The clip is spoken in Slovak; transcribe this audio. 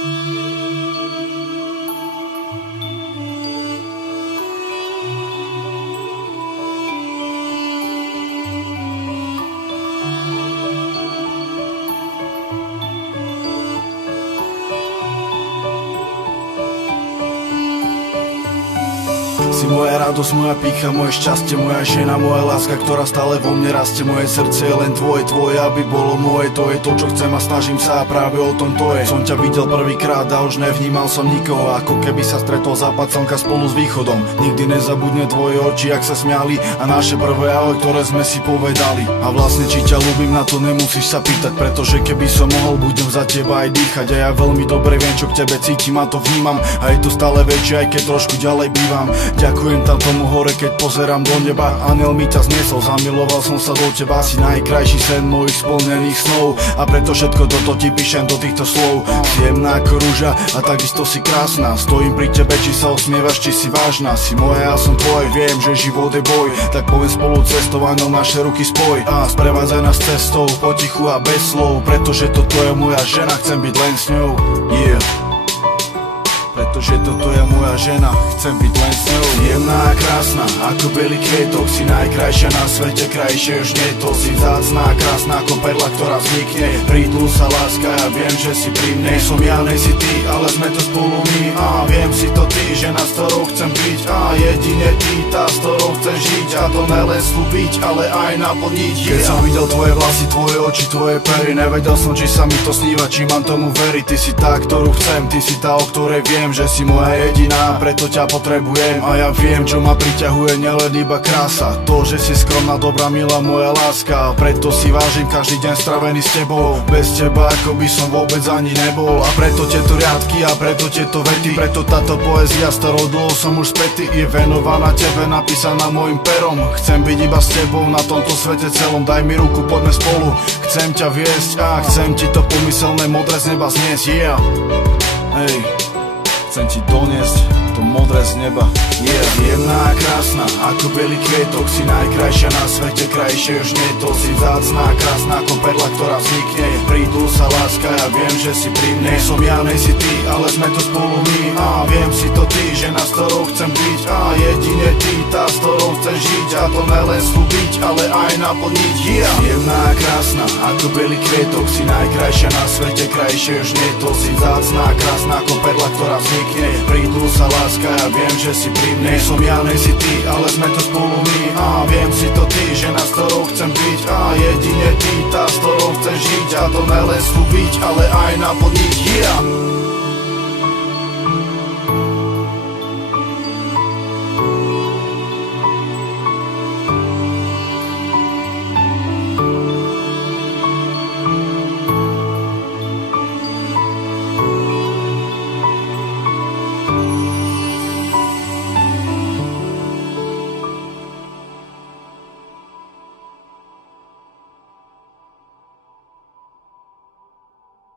Si moja radosť, moja pýcha, moje šťastie, moja žena, moja láska, ktorá stále vo mne rastie. Moje srdce je len tvoje, aby bolo moje. To je to, čo chcem a snažím sa a práve o tom to je. Som ťa videl prvýkrát a už nevnímal som nikoho, ako keby sa stretol západ slnka spolu s východom. Nikdy nezabudne tvoje oči, ak sa smiali, a naše prvé ahoj, ktoré sme si povedali. A vlastne či ťa ľúbim, na to nemusíš sa pýtať, pretože keby som mohol, budem za teba aj dýchať. A ja veľmi dobre viem, čo k tebe cítim a to vnímam, a je to stále väčšie, aj keď trošku ďalej bývam. Ďakujem tam tomu hore, keď pozerám do neba. Aniel mi ťa zniesol, zamiloval som sa do teba. Si najkrajší sen mojich splnených snov, a preto všetko toto ti píšem do týchto slov. Si jemná ako rúža a takisto si krásna. Stojím pri tebe, či sa osmievaš, či si vážna. Si moja, ja som tvoj, viem, že život je boj. Tak poviem spolu cestou, aniel naše ruky spoj. A sprevádzaj nás cestou, potichu a bez slov, pretože toto je moja žena, chcem byť len s ňou. Yeah. Pretože toto je moja žena, chcem byť len s ňou. Jemná a krásna, ako bielý kvietok, si najkrajšia na svete, krajšie už nie to. Si vzácna a krásna ako perla, ktorá vznikne. Prídlu sa láska, ja viem, že si pri mne. Som ja, nej si ty, ale sme to spolu my. A viem si to ty, žena, s ktorou chcem byť. A jedine ty, tá, s ktorou chcem žiť. A to nelen slúbiť, ale aj naplniť. Keď som videl tvoje vlasy, tvoje oči, tvoje pery, nevedel som, či sa mi to sníva, či mám tomu veriť. Ty si tá, ktorú chcem, ty si tá, o ktorej viem, že si moja jediná, preto ťa potrebujem. A ja viem, čo ma priťahuje, nielen iba krása, to, že si skromná, dobrá, milá moja láska. Preto si vážim každý deň stravený s tebou, bez teba ako by som vôbec ani nebol. A preto tieto riadky a preto tieto vety, preto táto poézia, s ktorou dlho som už spätý, je venovaná tebe, napísaná mojim perom. Chcem byť iba s tebou na tomto svete celom, daj mi ruku, poďme spolu. Chcem ťa viesť a chcem ti to pomyselné modré z neba zniesť. Yeah. Hej. Chcem ti doniesť to modré z neba. Jemná a krásna, ako bielý kvietok, si najkrajšia na svete, krajšie už nie to. Si vzácna a krásna ako perla, ktorá vznikne. Prídlu sa láska, ja viem, že si pri mne. Som ja, nej si ty, ale sme to spolu my. A viem si to ty, žena, s ktorou chcem byť. A jedine ty, tá, s ktorou chcem žiť. A to nelen slúbiť, ale aj naplniť. Jemná a krásna, ako bielý kvietok, si najkrajšia na svete, krajšie už nie to. Si vzácna a krásna ako perla, ktorá vznikne. Prídlu sa láska, ja viem, že si pri mne. Som ja, nej si ty, ale sme to spolu my. A viem si to ty, žena, s ktorou chcem byť. A jedine ty, tá, s ktorou chcem žiť. A to nelen slúbiť, ale aj naplniť.